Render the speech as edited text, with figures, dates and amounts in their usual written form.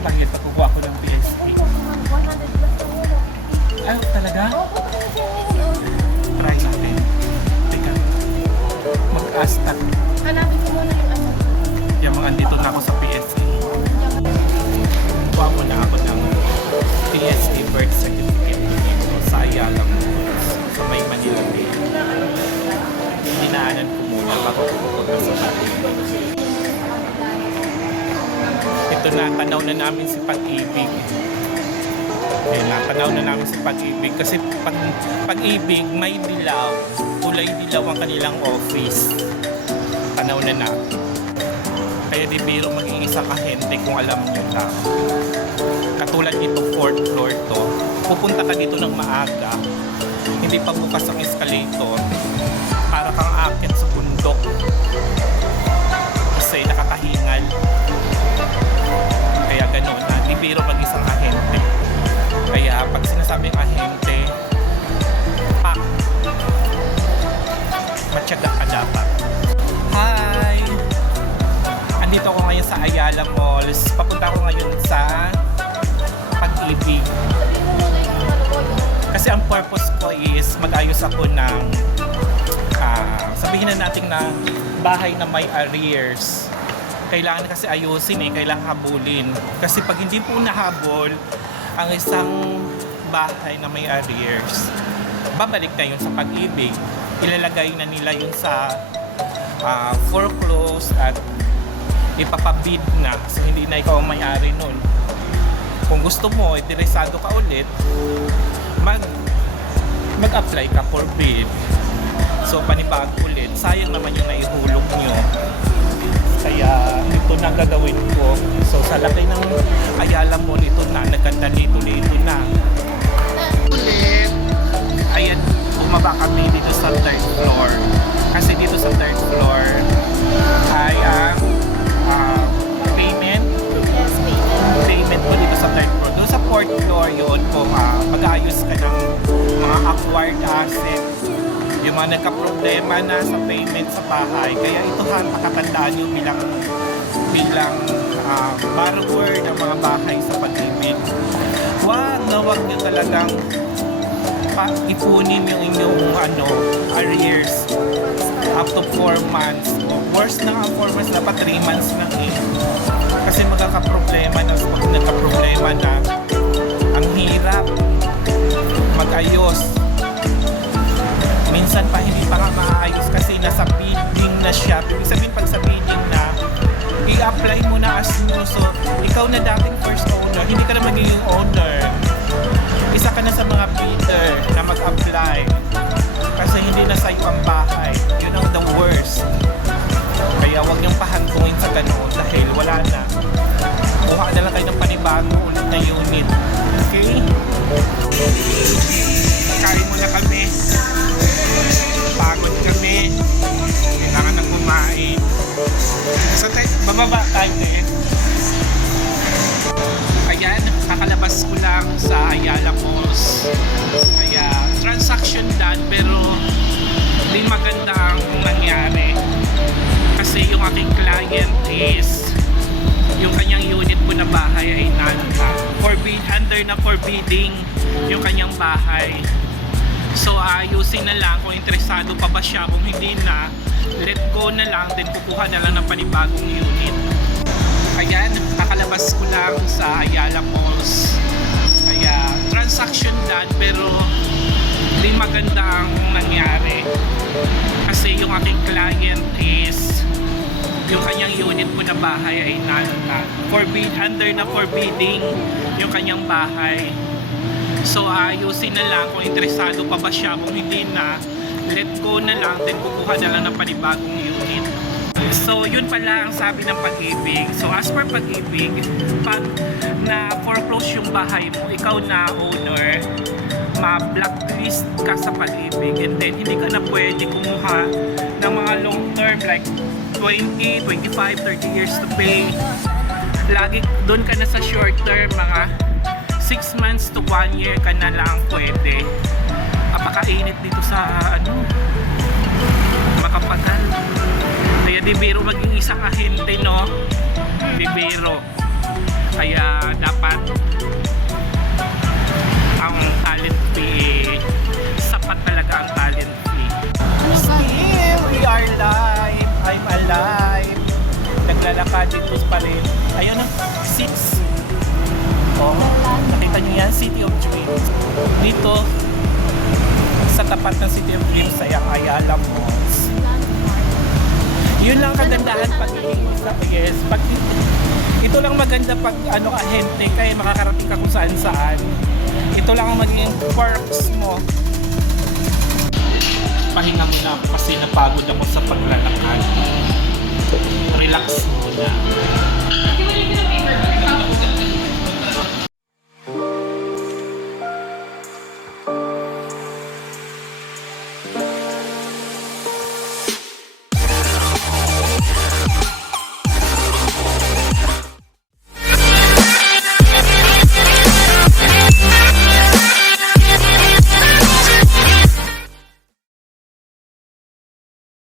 taglit na kukuha ako ng PSP. Ay, talaga? Try natin. Teka. Mag-asta. Hanapin ko muna yung ano. Yung mga andito na ako sa PSA. Kuha ko na ako ng PSA birth certificate dito sa Ayala Malls. Sa may Manila Bay. Dinaanan ko muna bago ko pupunta sa Manila. Ito na, tanaw na namin si Pag-ibig. Ayun na, tanaw na namin si Pag-ibig. Kasi Pag-ibig may dilaw. Kulay dilaw ang kanilang office. Tanaw na na. Kaya di biro maging isang ahente kung alam nyo lang. Katulad nito, 4th floor to. Pupunta ka dito ng maaga. Hindi pa bukas ang escalator. Para kang aakyat sa bundok. Kasi nakakahingal. Kaya ganoon na. Di biro mag isang ahente. Kaya pag sinasabing ahente, matyaga ka dapat. Hi! Andito ako ngayon sa Ayala Malls. Papunta ako ngayon sa Pag-ibig. Kasi ang purpose ko is mag-ayos ako ng sabihin na natin na bahay na may arrears. Kailangan kasi ayusin kailangan habulin. Kasi pag hindi po nahabol ang isang bahay na may arrears, babalik na yun sa Pag-ibig. Ilalagay na nila yun sa foreclose at ipapabid na kasi hindi na ikaw ang may-ari nun. Kung gusto mo, interesado ka ulit, mag-apply ka for bid. So panibag ulit, sayang naman yung naihulog nyo. Kaya ito na gagawin ko. So sa laki ng Ayala Mall, ito na, nagkanda dito na. Ulit, ayan, bumaba kami dito sa 3rd floor. Kasi dito sa 3rd floor ay ang payment. Yes, payment. Payment mo dito sa 3rd floor. Doon sa 4th floor yun kung mag-ayos ka ng mga acquired asset. Yung mga nagka-problema na sa payment sa bahay. Kaya ito pakatandaan nyo bilang borrower ng mga bahay sa Pag-ibig. Wag nyo talagang ipunin yung inyong arrears up to 4 months. Worst na nga 4 months, dapat 3 months lang Kasi magkakaproblema na pag nagka-problema na ang hirap mag-ayos. Minsan pa hindi pa nga maayos kasi nasa bidding na siya. Ibig sabihin pag sa bidding na, i-apply mo na as new. So, ikaw na dating first owner, hindi ka na magiging owner. Isa ka na sa mga bidder na mag-apply. Kasi hindi na sa'yo ang bahay. Yun ang the worst. Kaya huwag niyong pahantungin sa ganoon dahil wala na. Kuha na lang kayo ng panibago ulit na unit. Okay? Kain muna kami. Pagod kami. Kailangan nang kumain. So, bababa tayo Ayan, kakalabas ko lang sa Ayala Malls. Kaya, transaction done pero hindi maganda ang nangyari. Kasi yung aking client is yung kanyang unit po na bahay ay under na forbidding yung kanyang bahay. So ayusin na lang kung interesado pa ba siya. Kung hindi na, let go na lang, then kukuha na lang ng panibagong unit. Ayan, kakalabas ko lang sa Ayala Malls. Kaya transaction done pero hindi maganda ang nangyari. Kasi yung aking client is yung kanyang unit po na bahay ay under na forbidding yung kanyang bahay. So ayusin na lang kung interesado pa ba siya. Kung hindi na, let go na lang, then kukuha na lang ng panibagong unit. So yun pala ang sabi ng Pag-ibig. So as per Pag-ibig, pag na foreclose yung bahay mo, ikaw na owner, ma-blacklist ka sa Pag-ibig, and then hindi ka na pwede kumuha ng mga long term like 20, 25, 30 years to pay. Lagi doon ka na sa short term, mga 6 months to 1 year ka na lang pwede. Apakainit dito sa Makapagal. Kaya di biro maging isang ahente, no? Di biro. Kaya dapat ang talent fee, sapat talaga ang talent fee. Still, we are live. I'm alive. Naglalakad dito pa rin. Ayun ang 6. Oh, nakita niyo yan, City of Dreams. Dito, sa tapat ng City of Dreams sa Ayala Malls. Yun lang kagandahan pag sa yes, pag ito lang maganda pag ahente kaya makakarating ka kung saan saan. Ito lang ang magiging perks mo. Pahinga muna ako kasi napagod ako sa paglalakad. Relax muna.